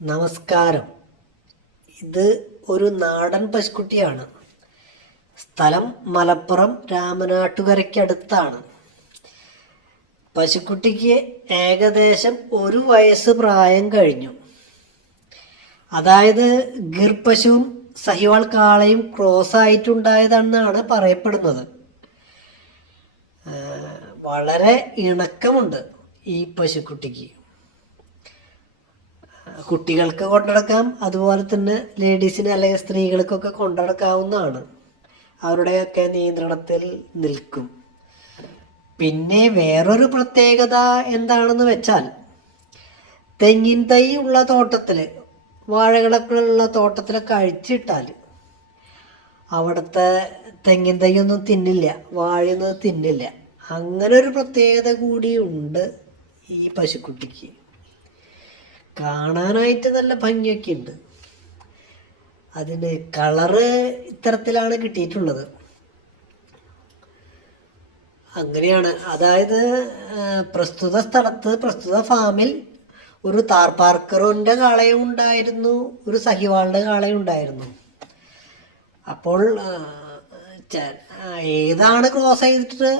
നമസ്കാരം. ഇത് ഒരു നാടൻ പശുക്കുട്ടിയാണ്. സ്ഥലം മലപ്പുറം രാമനാട്ടുകരയ്ക്കടുത്താണ്. പശുക്കുട്ടിക്ക് ഏകദേശം 1 വയസ്സ് പ്രായം കഴിഞ്ഞു. അതായത് ഗിർ പശുവും സഹിവാൾ കാളയും ക്രോസ് ആയിട്ടുണ്ടായതെന്നാണ് പറയപ്പെടുന്നത്. വളരെ ഇണക്കമുണ്ട് ഈ പശുക്കുട്ടിക്ക്. കുട്ടികൾക്ക് കൊണ്ടുനടക്കാം, അതുപോലെ തന്നെ ലേഡീസിന് അല്ലെങ്കിൽ സ്ത്രീകൾക്കൊക്കെ കൊണ്ടുനടക്കാവുന്നതാണ്. അവരുടെയൊക്കെ നിയന്ത്രണത്തിൽ നിൽക്കും. പിന്നെ വേറൊരു പ്രത്യേകത എന്താണെന്ന് വെച്ചാൽ, തെങ്ങിൻ തൈ ഉള്ള തോട്ടത്തിൽ, വാഴകളൊക്കെ ഉള്ള തോട്ടത്തിലൊക്കെ അഴിച്ചിട്ടാൽ അവിടുത്തെ തെങ്ങിൻ തൈ ഒന്നും തിന്നില്ല, വാഴയൊന്നും തിന്നില്ല. അങ്ങനെ ഒരു പ്രത്യേകത കൂടിയുണ്ട് ഈ പശുക്കുട്ടിക്ക്. കാണാനായിട്ട് നല്ല ഭംഗിയൊക്കെ ഉണ്ട്. അതിന് കളറ് ഇത്തരത്തിലാണ് കിട്ടിയിട്ടുള്ളത്. അങ്ങനെയാണ്. അതായത് പ്രസ്തുത സ്ഥലത്ത്, പ്രസ്തുത ഫാമിൽ ഒരു താർ പാർക്കറിൻ്റെ കാളയും ഉണ്ടായിരുന്നു, ഒരു സഹിവാളിൻ്റെ കാളയും ഉണ്ടായിരുന്നു. അപ്പോൾ ഏതാണ് ക്രോസ് ചെയ്തിട്ട്,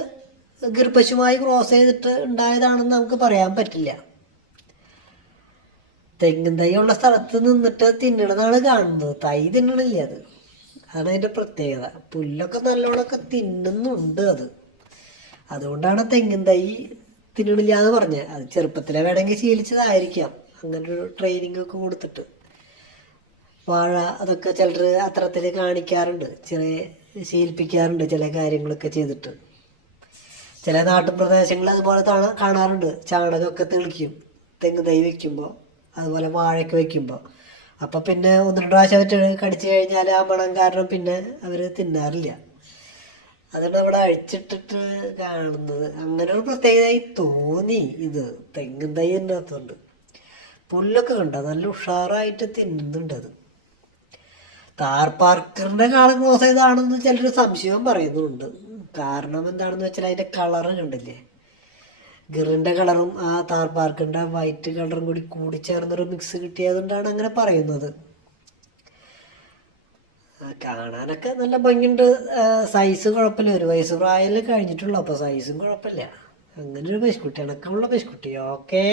ഗർഭശുമായി ക്രോസ് ചെയ്തിട്ട് ഉണ്ടായതാണെന്ന് നമുക്ക് പറയാൻ പറ്റില്ല. തെങ്ങിൻ തൈ ഉള്ള സ്ഥലത്ത് നിന്നിട്ട് തിന്നണതാണ് കാണുന്നത്, തൈ തിന്നണില്ല. അതാണ് അതിൻ്റെ പ്രത്യേകത. പുല്ലൊക്കെ നല്ലോണമൊക്കെ തിന്നുന്നുണ്ട് അത്. അതുകൊണ്ടാണ് തെങ്ങിൻ തൈ തിന്നണില്ല എന്ന് പറഞ്ഞത്. അത് ചെറുപ്പത്തിലെ വേണമെങ്കിൽ ശീലിച്ചതായിരിക്കാം, അങ്ങനൊരു ട്രെയിനിങ് ഒക്കെ കൊടുത്തിട്ട്. വാഴ അതൊക്കെ ചിലർ അത്തരത്തിൽ കാണിക്കാറുണ്ട്, ശീലിപ്പിക്കാറുണ്ട് ചില കാര്യങ്ങളൊക്കെ ചെയ്തിട്ട്. ചില നാട്ടിൻ പ്രദേശങ്ങളിൽ അതുപോലെ കാണാറുണ്ട്. ചാണകമൊക്കെ തെളിക്കും തെങ്ങ് തൈ വെക്കുമ്പോൾ, അതുപോലെ വാഴയ്ക്ക് വയ്ക്കുമ്പോൾ. അപ്പം പിന്നെ 1-2 പ്രാവശ്യം വെച്ച് കടിച്ചു കഴിഞ്ഞാൽ ആ മണം കാരണം പിന്നെ അവർ തിന്നാറില്ല. അതാണ് അവിടെ അഴിച്ചിട്ടിട്ട് കാണുന്നത്. അങ്ങനെ ഒരു പ്രത്യേകതയായി തോന്നി ഇത് തെങ്ങിൻ തൈ അതിനകത്തുണ്ട്. പുല്ലൊക്കെ കണ്ടോ, നല്ല ഉഷാറായിട്ട് തിന്നുന്നുണ്ട് അത്. താർ പാർക്കറിൻ്റെ കാള ക്രോസ് ചെയ്താണെന്ന് ചിലർ സംശയവും പറയുന്നുണ്ട്. കാരണം എന്താണെന്ന് വെച്ചാൽ അതിൻ്റെ കളറ് കണ്ടില്ലേ, ഗിറിൻ്റെ കളറും ആ താർ പാർക്കിൻ്റെ വൈറ്റ് കളറും കൂടി കൂടിച്ചേർന്നൊരു മിക്സ് കിട്ടിയതുകൊണ്ടാണ് അങ്ങനെ പറയുന്നത്. കാണാനൊക്കെ നല്ല ഭംഗിയുണ്ട്. സൈസ് കുഴപ്പമില്ല, 1 വയസ്സ് പ്രായം കഴിഞ്ഞിട്ടുള്ളൂ, അപ്പോൾ സൈസും കുഴപ്പമില്ല. അങ്ങനെ ഒരു പശുക്കുട്ടി, ഇണക്കമുള്ള പശുക്കുട്ടി. ഓക്കേ.